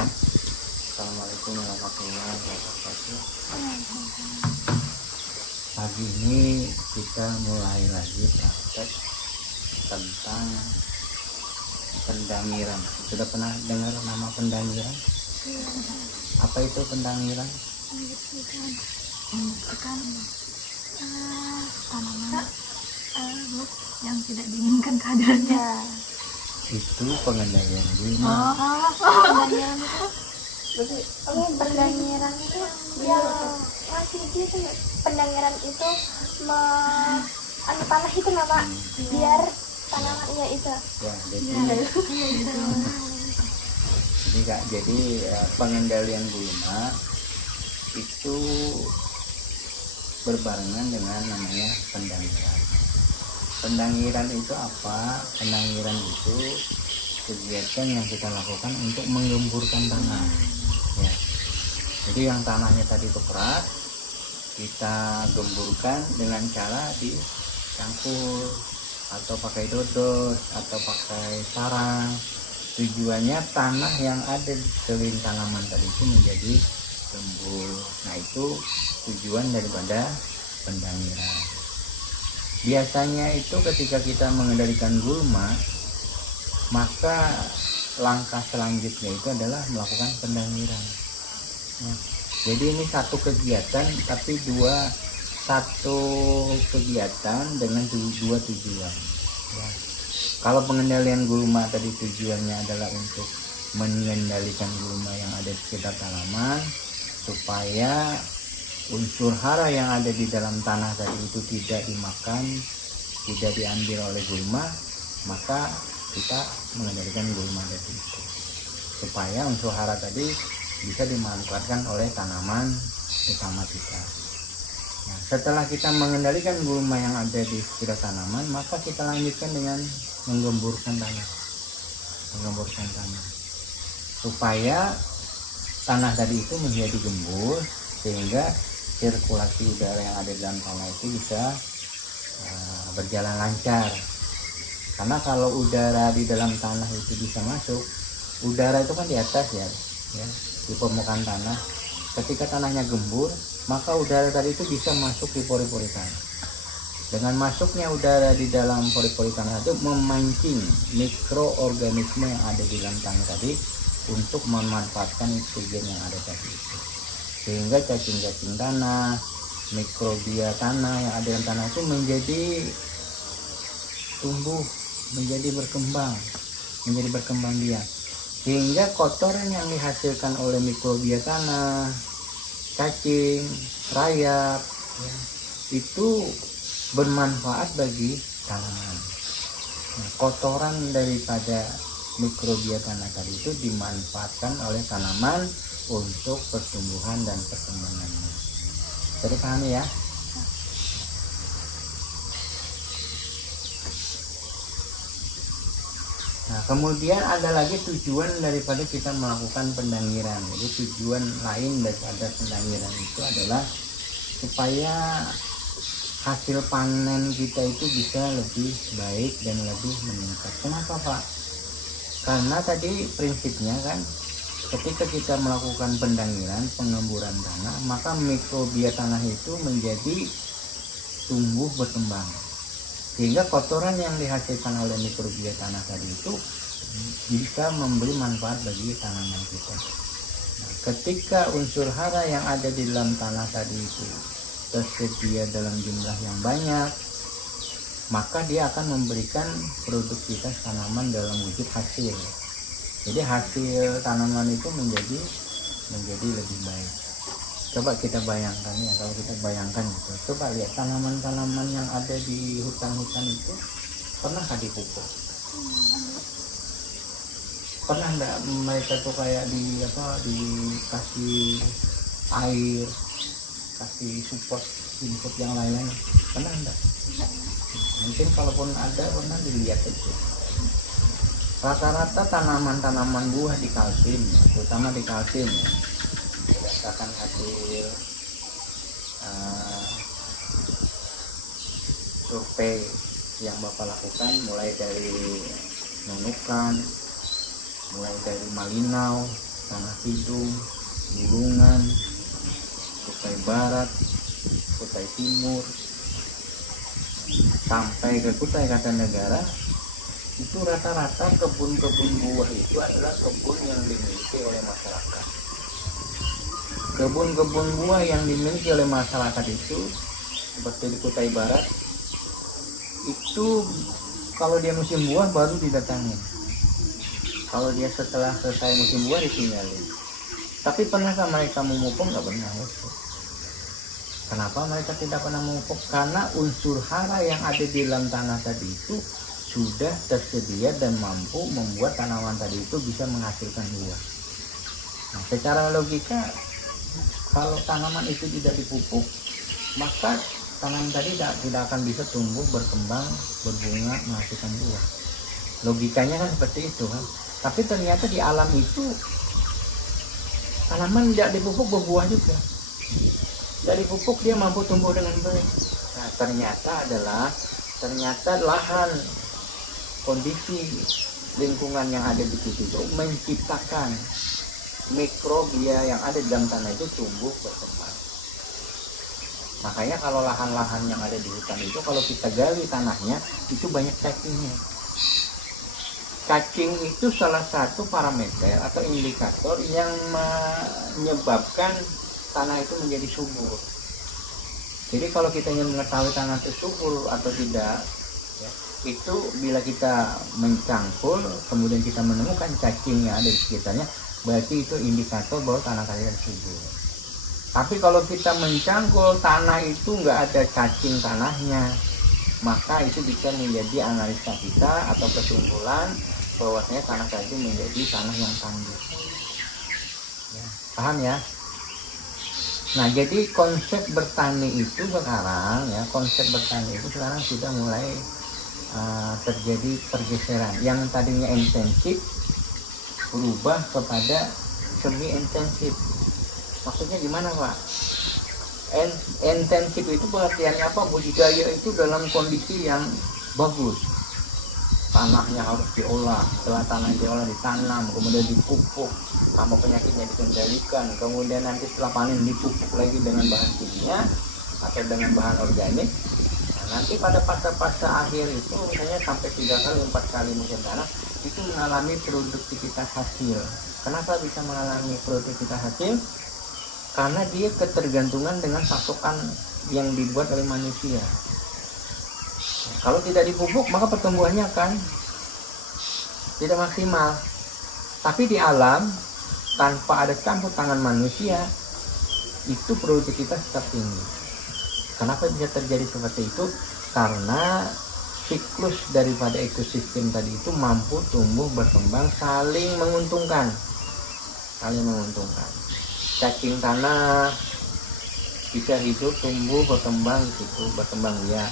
ya. Assalamualaikum warahmatullahi wabarakatuh. Pagi ini kita mulai lagi praktek tentang pendangiran. Sudah pernah dengar nama pendangiran? Apa itu pendangiran? Tanaman yang tidak diinginkan keadaannya. Itu pengendalian gulma. Pendangiran itu pendangiran itu yang ngasih gitu. Pendangiran itu tanah itu nama biar tanamannya itu Ya, jadi pengendalian gulma itu berbarengan dengan namanya pendangiran. Pendangiran itu apa? Pendangiran itu kegiatan yang kita lakukan untuk menggemburkan tanah. Ya. Jadi yang tanahnya tadi itu keras, kita gemburkan dengan cara dicangkul atau pakai dodot atau pakai sarang. Tujuannya tanah yang ada di sekeliling tanaman tadi itu menjadi gembur. Nah, itu tujuan daripada pendangiran. Biasanya itu ketika kita mengendalikan gulma, maka langkah selanjutnya itu adalah melakukan pendangiran. Nah, jadi ini satu kegiatan tapi satu kegiatan dengan dua tujuan. Ya. Kalau pengendalian gulma tadi tujuannya adalah untuk mengendalikan gulma yang ada di sekitar tanaman supaya unsur hara yang ada di dalam tanah tadi itu tidak dimakan, tidak diambil oleh gulma, maka kita mengendalikan gulma tadi itu supaya unsur hara tadi bisa dimanfaatkan oleh tanaman utama kita. Nah, setelah kita mengendalikan gulma yang ada di sekitar tanaman, maka kita lanjutkan dengan menggemburkan tanah supaya tanah tadi itu menjadi gembur sehingga sirkulasi udara yang ada di dalam tanah itu bisa berjalan lancar. Karena kalau udara di dalam tanah itu bisa masuk, udara itu kan di atas ya, di permukaan tanah. Ketika tanahnya gembur, maka udara tadi itu bisa masuk di pori-pori tanah. Dengan masuknya udara di dalam pori-pori tanah itu memancing mikroorganisme yang ada di dalam tanah tadi untuk memanfaatkan oksigen yang ada tadi itu. Sehingga cacing-cacing tanah, mikrobia tanah yang ada dalam tanah itu menjadi tumbuh, menjadi berkembang biak. Sehingga kotoran yang dihasilkan oleh mikrobia tanah, cacing, rayap, ya, itu bermanfaat bagi tanaman. Nah, kotoran daripada mikrobia tanah tadi itu dimanfaatkan oleh tanaman untuk pertumbuhan dan perkembangannya. Jadi pahami ya? Nah, kemudian ada lagi tujuan daripada kita melakukan pendangiran. Jadi tujuan lain daripada pendangiran itu adalah supaya hasil panen kita itu bisa lebih baik dan lebih meningkat. Kenapa, Pak? Karena tadi prinsipnya kan ketika kita melakukan pendangiran, pengemburan tanah, maka mikrobia tanah itu menjadi tumbuh berkembang. Sehingga kotoran yang dihasilkan oleh mikrobia tanah tadi itu bisa memberi manfaat bagi tanaman kita. Nah, ketika unsur hara yang ada di dalam tanah tadi itu tersedia dalam jumlah yang banyak, maka dia akan memberikan produktivitas tanaman dalam wujud hasil. Jadi hasil tanaman itu menjadi lebih baik. Coba kita bayangkan ya, kalau kita bayangkan gitu, coba lihat tanaman-tanaman yang ada di hutan-hutan itu pernahkah dipupuk? Pernah enggak mereka tuh kayak dikasih air, kasih support input yang lain-lain? Pernah enggak? Mungkin kalaupun ada pernah dilihat itu. Rata-rata tanaman-tanaman buah di kaltim, terutama di kaltim ya, berdasarkan hasil survei yang Bapak lakukan, mulai dari Nunukan, mulai dari Malinau, Tanah Tidung, Bulungan, Kutai Barat, Kutai Timur, sampai ke Kutai Kartanegara, itu rata-rata kebun-kebun buah itu adalah kebun yang dimiliki oleh masyarakat. Kebun-kebun buah yang dimiliki oleh masyarakat itu seperti di Kutai Barat itu kalau dia musim buah baru didatangin. Kalau dia setelah selesai musim buah ditinggalin. Tapi pernahkah mereka memupuk? Nggak pernah. Kenapa mereka tidak pernah memupuk? Karena unsur hara yang ada di dalam tanah tadi itu sudah tersedia dan mampu membuat tanaman tadi itu bisa menghasilkan buah. Nah, secara logika kalau tanaman itu tidak dipupuk, maka tanaman tadi tidak akan bisa tumbuh, berkembang, berbunga, menghasilkan buah. Logikanya kan seperti itu kan. Tapi ternyata di alam itu tanaman tidak dipupuk berbuah juga. Tidak dipupuk dia mampu tumbuh dengan baik. Nah, ternyata lahan, kondisi lingkungan yang ada di situ itu menciptakan mikrobia yang ada di dalam tanah itu tumbuh berkembang. Makanya kalau lahan-lahan yang ada di hutan itu kalau kita gali tanahnya itu banyak cacingnya. Cacing itu salah satu parameter atau indikator yang menyebabkan tanah itu menjadi subur. Jadi kalau kita ingin mengetahui tanah itu subur atau tidak, ya, itu bila kita mencangkul kemudian kita menemukan cacing yang ada di sekitarnya, berarti itu indikator bahwa tanah kalian subur. Tapi kalau kita mencangkul tanah itu nggak ada cacing tanahnya, maka itu bisa menjadi analisa kita atau kesimpulan bahwasanya tanah tadi menjadi tanah yang tandus. Ya, paham ya? Nah, jadi konsep bertani itu sekarang ya, sudah mulai terjadi pergeseran. Yang tadinya intensif berubah kepada semi intensif. Maksudnya gimana, Pak? Intensif itu pengertiannya apa? Budidaya itu dalam kondisi yang bagus. Tanahnya harus diolah, setelah tanah diolah ditanam, kemudian dipupuk, sama penyakitnya dikendalikan, kemudian nanti setelah panen dipupuk lagi dengan bahan kimia atau dengan bahan organik. Nah, nanti pada fase akhir itu misalnya sampai 3 kali 4 kali musim tanam itu mengalami produktivitas hasil. Kenapa bisa mengalami produktivitas hasil? Karena dia ketergantungan dengan pasokan yang dibuat oleh manusia. Kalau tidak dipupuk maka pertumbuhannya akan tidak maksimal. Tapi di alam tanpa ada campur tangan manusia itu produktivitas tetap tinggi. Kenapa bisa terjadi seperti itu? Karena siklus daripada ekosistem tadi itu mampu tumbuh berkembang saling menguntungkan. Cacing tanah bisa hidup, tumbuh, berkembang di situ, berkembang dia.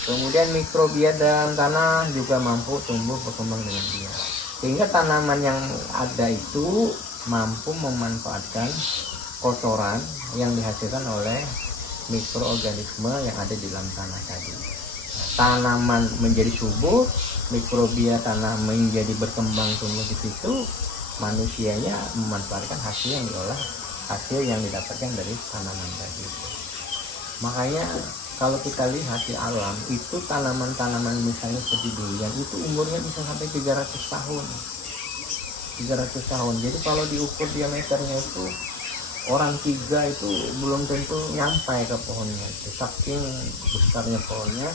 Kemudian mikrobia dalam tanah juga mampu tumbuh berkembang dengan dia. Sehingga tanaman yang ada itu mampu memanfaatkan kotoran yang dihasilkan oleh mikroorganisme yang ada di dalam tanah tadi. Tanaman menjadi subur, mikrobia tanah menjadi berkembang tumbuh di situ, manusianya memanfaatkan hasil yang diolah, hasil yang didapatkan dari tanaman tadi. Makanya kalau kita lihat di alam itu tanaman-tanaman misalnya seperti durian itu umurnya bisa sampai 300 tahun. Jadi kalau diukur diameternya itu orang 3 itu belum tentu nyampai ke pohonnya. Itu saking besarnya pohonnya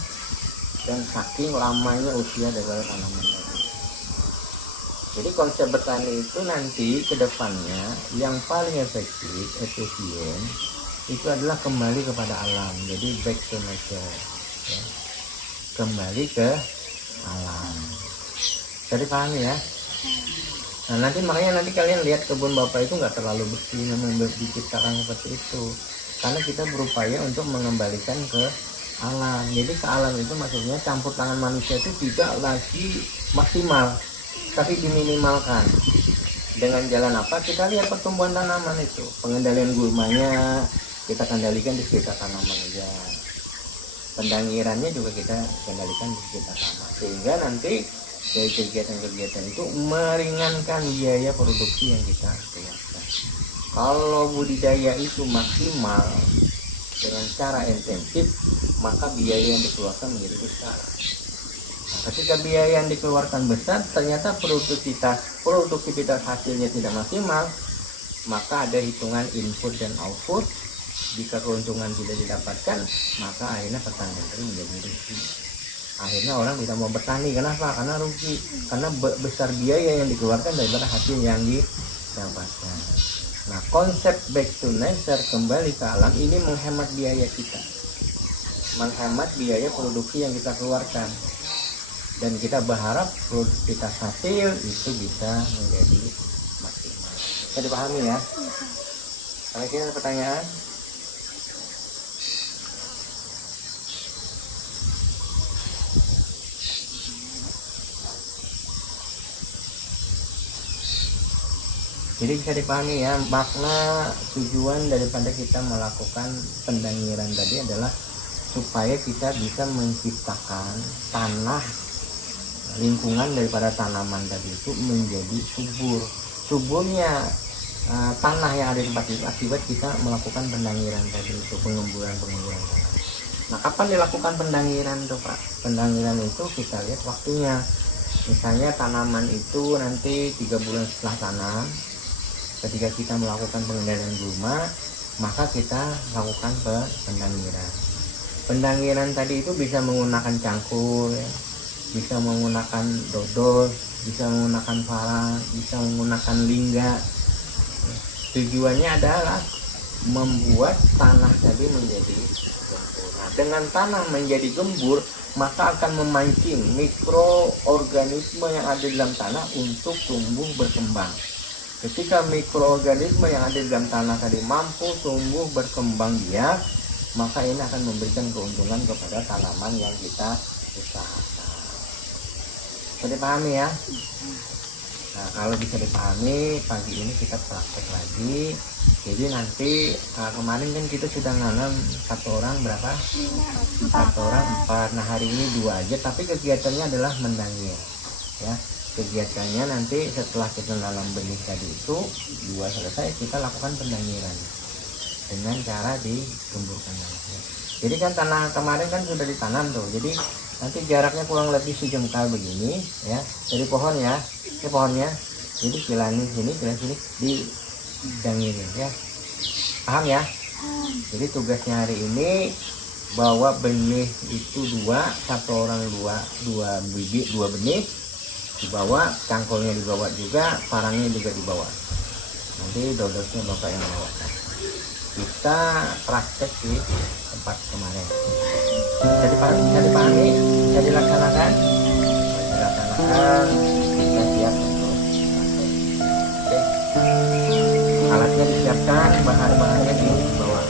dan saking lamanya usia daripada tanaman tadi. Jadi konsep bertani itu nanti ke depannya yang paling efektif, efisien itu adalah kembali kepada alam. Jadi back to nature, ya. Kembali ke alam. Jadi paham ya? Nah makanya nanti kalian lihat kebun bapak itu nggak terlalu bersih, memang diciptakan seperti itu karena kita berupaya untuk mengembalikan ke alam. Jadi ke alam itu maksudnya campur tangan manusia itu tidak lagi maksimal tapi diminimalkan. Dengan jalan apa? Kita lihat pertumbuhan tanaman itu, pengendalian gulmanya kita kendalikan di sekitar tanaman aja, pendangirannya juga kita kendalikan di sekitar tanah, sehingga nanti dari kegiatan-kegiatan itu meringankan biaya produksi yang kita punya. Kalau budidaya itu maksimal dengan cara intensif, maka biaya yang dikeluarkan menjadi besar. Nah, ketika biaya yang dikeluarkan besar, ternyata produktivitas hasilnya tidak maksimal, maka ada hitungan input dan output. Jika keuntungan tidak didapatkan, maka akhirnya petani itu menjadi rugi. Akhirnya orang tidak mau bertani. Kenapa? Karena rugi. Karena besar biaya yang dikeluarkan daripada hasil yang didapatkan. Nah, konsep back to nature, kembali ke alam, ini menghemat biaya kita, menghemat biaya produksi yang kita keluarkan, dan kita berharap produktivitas hasil itu bisa menjadi maksimal. Bisa dipahami ya? Kalau kita ada pertanyaan? Jadi bisa dipahami ya, makna tujuan daripada kita melakukan pendangiran tadi adalah supaya kita bisa menciptakan tanah, lingkungan daripada tanaman tadi itu menjadi subur. Suburnya tanah yang ada di tempat itu akibat kita melakukan pendangiran tadi itu, pengemburan tanah. Nah, kapan dilakukan pendangiran tuh Pak? Pendangiran itu kita lihat waktunya. Misalnya tanaman itu nanti 3 bulan setelah tanam, ketika kita melakukan pengendalian gulma, maka kita lakukan pendangiran. Pendangiran tadi itu bisa menggunakan cangkul, ya, bisa menggunakan dodol, bisa menggunakan parang, bisa menggunakan lingga. Tujuannya adalah membuat tanah tadi menjadi gembur. Nah, dengan tanah menjadi gembur, maka akan memancing mikroorganisme yang ada dalam tanah untuk tumbuh berkembang. Ketika mikroorganisme yang ada di dalam tanah tadi mampu tumbuh berkembang biak, maka ini akan memberikan keuntungan kepada tanaman yang kita usahakan. Bisa dipahami ya? Nah, kalau bisa dipahami, pagi ini kita praktek lagi. Jadi nanti kemarin kan kita sudah nanam 1 orang berapa? 4 orang, 4. Nah, hari ini 2 aja, tapi kegiatannya adalah mendangir. Ya. Kegiatannya nanti setelah kita nanam benih tadi itu 2 selesai, kita lakukan pendangiran dengan cara digemburkan langsung. Jadi kan tanah kemarin kan sudah ditanam tuh, jadi nanti jaraknya kurang lebih sejengkal begini ya dari pohon ya, ke pohonnya. Jadi kilani sini didangirin ya, paham ya? Jadi tugasnya hari ini bawa benih itu 2, 1 orang 2 bibit, 2 benih dibawa, cangkulnya dibawa juga, parangnya juga dibawa. Nanti dodosnya bapak yang membawakan. Kita praktek di tempat kemarin. Bisa dipahami, bisa dilaksanakan, kita siap untuk praktek. Oke. Alatnya disiapkan, bahan-bahannya dibawa.